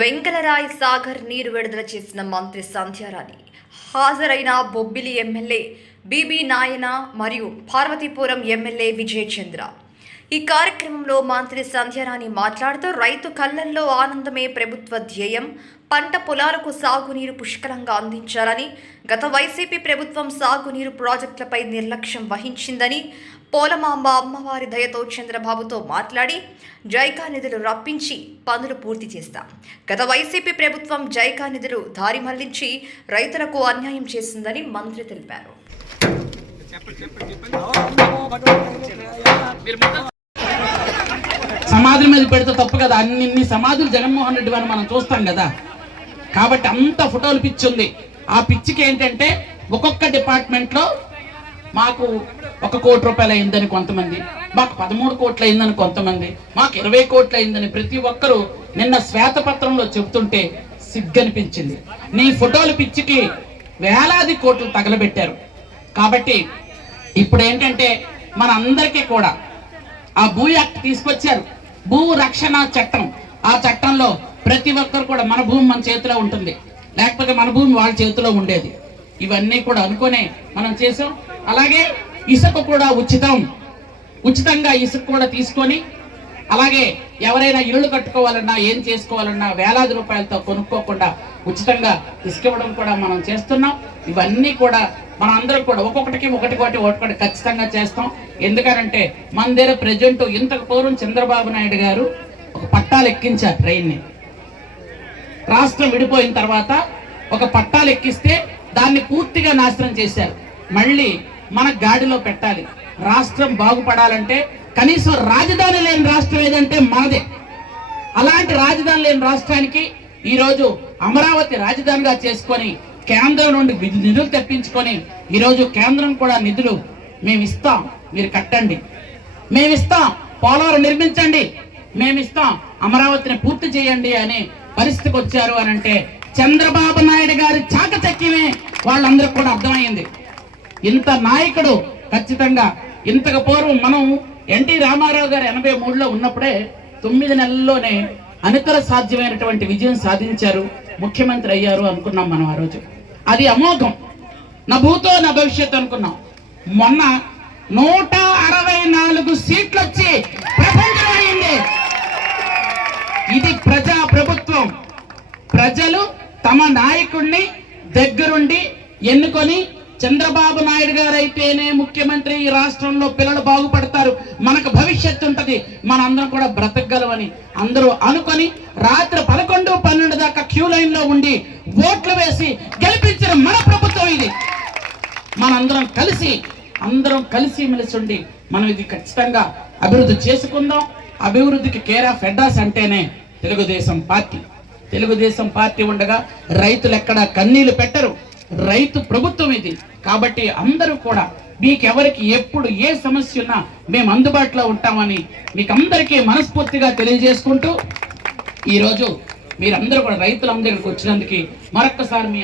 వెంకలరాయ్ సాగర్ నీరు విడుదల చేసిన మంత్రి సంధ్యారాణి హాజరైన బొబ్బిలి ఎమ్మెల్యే బీబీ నాయన మరియు పార్వతీపురం ఎమ్మెల్యే విజయ్ చంద్ర. ఈ కార్యక్రమంలో మంత్రి సంధ్యారాణి మాట్లాడుతూ రైతు కళ్ళల్లో ఆనందమే ప్రభుత్వ ధ్యేయం, పంట పొలాలకు సాగునీరు పుష్కలంగా అందించాలని, గత వైసీపీ ప్రభుత్వం సాగునీరు ప్రాజెక్టులపై నిర్లక్ష్యం వహించిందని, పోలమాంబ అమ్మవారి దయతో చంద్రబాబుతో మాట్లాడి జైకా నిధులు రప్పించి పనులు పూర్తి చేస్తాం. గత వైసీపీ ప్రభుత్వం జైకా నిధులు దారి మళ్లించి రైతులకు అన్యాయం చేసిందని మంత్రి తెలిపారు. సమాధుల మీద పెడితే తప్పు కదా, అన్ని సమాధులు జగన్మోహన్ రెడ్డి అని మనం చూస్తాం కదా. కాబట్టి అంత ఫోటోలు పిచ్చి ఉంది. ఆ పిచ్చికి ఏంటంటే ఒక్కొక్క డిపార్ట్మెంట్లో మాకు 1 కోటి రూపాయలు అయిందని కొంతమంది, మాకు 13 కోట్లు అయిందని కొంతమంది, మాకు 20 కోట్లు అయిందని ప్రతి ఒక్కరూ నిన్న శ్వేతపత్రంలో చెబుతుంటే సిగ్గనిపించింది. నీ ఫోటోలు పిచ్చికి వేలాది కోట్లు తగలబెట్టారు. కాబట్టి ఇప్పుడు ఏంటంటే మన అందరికీ కూడా ఆ భూ యాక్ట్ తీసుకొచ్చారు, భూ రక్షణ చట్టం. ఆ చట్టంలో ప్రతి ఒక్కరు కూడా మన భూమి మన చేతిలో ఉంటుంది, లేకపోతే మన భూమి వాళ్ళ చేతిలో ఉండేది. ఇవన్నీ కూడా అనుకునే మనం చేసాం. అలాగే ఇసుక కూడా ఉచితంగా ఇసుక కూడా తీసుకొని, అలాగే ఎవరైనా ఇళ్ళు కట్టుకోవాలన్నా ఏం చేసుకోవాలన్నా వేలాది రూపాయలతో కొనుక్కోకుండా ఉచితంగా ఇసుక ఇవ్వడం కూడా మనం చేస్తున్నాం. ఇవన్నీ కూడా మనం అందరం కూడా ఒక్కొక్కటి ఖచ్చితంగా చేస్తాం. ఎందుకనంటే మన దగ్గర ప్రజెంట్ ఇంతకు పూర్వం చంద్రబాబు నాయుడు గారు ఒక పట్టాలు ఎక్కించారు. ట్రైన్ని రాష్ట్రం విడిపోయిన తర్వాత ఒక పట్టాలు ఎక్కిస్తే దాన్ని పూర్తిగా నాశనం చేశారు. మళ్ళీ మన గాడిలో పెట్టాలి. రాష్ట్రం బాగుపడాలంటే కనీసం రాజధాని లేని రాష్ట్రం ఏదంటే మనదే. అలాంటి రాజధాని లేని రాష్ట్రానికి ఈరోజు అమరావతి రాజధానిగా చేసుకొని కేంద్రం నుండి నిధులు తెప్పించుకొని ఈరోజు కేంద్రం కూడా నిధులు మేమిస్తాం, మీరు కట్టండి, మేమిస్తాం, పోలవరం నిర్మించండి, మేమిస్తాం, అమరావతిని పూర్తి చేయండి అనే పరిస్థితికి వచ్చారు అని అంటే చంద్రబాబు నాయుడు గారి చాకచక్యమే వాళ్ళందరూ కూడా అర్థమైంది. ఇంత నాయకుడు ఖచ్చితంగా ఇంతకు పూర్వం మనం ఎన్టీ రామారావు గారు 83లో ఉన్నప్పుడే 9 నెలల్లోనే అనుకర సాధ్యమైనటువంటి విజయం సాధించారు, ముఖ్యమంత్రి అయ్యారు అనుకున్నాం మనం. ఆ రోజు అది అమోఘం, నా భూతో నా భవిష్యత్తు అనుకున్నాం. మొన్న 164 సీట్లు వచ్చి ప్రపంచం అయింది. ఇది ప్రజా ప్రభుత్వం. ప్రజలు తమ నాయకుడిని దగ్గరుండి ఎన్నుకొని చంద్రబాబు నాయుడు గారు అయితేనే ముఖ్యమంత్రి, ఈ రాష్ట్రంలో పిల్లలు బాగుపడతారు, మనకు భవిష్యత్తు ఉంటుంది, మనందరం కూడా బ్రతకగలమని అందరూ అనుకొని రాత్రి 11, 12 దాకా క్యూ లైన్ లో ఉండి ఓట్లు వేసి గెలిపించిన మన ప్రభుత్వం ఇది. మనందరం కలిసి మెలిసి ఉండి మనం ఇది ఖచ్చితంగా అభివృద్ధి చేసుకుందాం. అభివృద్ధికి కేర్ ఆఫ్ హెడ్డాస్ అంటేనే తెలుగుదేశం పార్టీ ఉండగా రైతులు ఎక్కడా కన్నీళ్లు పెట్టరు. రైతు ప్రభుత్వం ఇది. కాబట్టి అందరూ కూడా మీకెవరికి ఎప్పుడు ఏ సమస్య ఉన్నా మేము అందుబాటులో ఉంటామని మీకు అందరికీ మనస్ఫూర్తిగా తెలియజేసుకుంటూ ఈరోజు మీరందరూ కూడా రైతులందరికీ వచ్చినందుకు మరొక్కసారి మీ